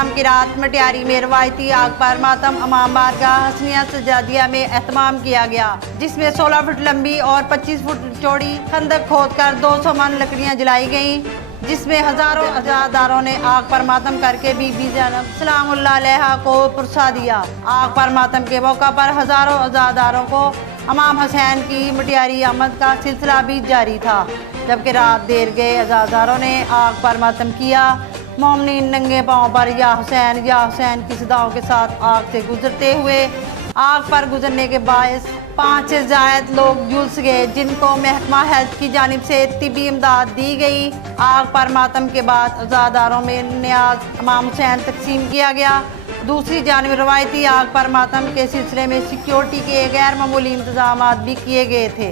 इत्मीनान की रात मटियारी में रवायती आग पर मातम अमाम बारगाह हसनिया सजादिया में एहतमाम किया गया, जिसमें 16 फुट लंबी और 25 फुट चौड़ी खंदक खोदकर 200 मन लकड़ियां जलाई गईं, जिसमें हजारों अज़ादारों ने आग पर मातम करके बीबी ज़ैनब सलामुल्लाह अलैहा को पुरसा दिया। आग पर मातम के मौका पर हजारों अज़ादारों को इमाम हुसैन की मटियारी आमद का सिलसिला भी जारी था, जबकि रात देर गए अज़ादारों ने आग पर मातम किया। मोमिनीन नंगे पांव पर या हुसैन की सदाओं के साथ आग से गुजरते हुए आग पर गुजरने के बायस 5 से ज़ायद लोग झुलस गए, जिनको महकमा हेल्थ की जानिब से तिब्बी इमदाद दी गई। आग पर मातम के बाद अज़ादारों में नियाज इमाम हुसैन तकसीम किया गया। दूसरी जानिब रवायती आग पर मातम के सिलसिले में सिक्योरिटी के गैर मामूली इंतजाम भी किए गए थे।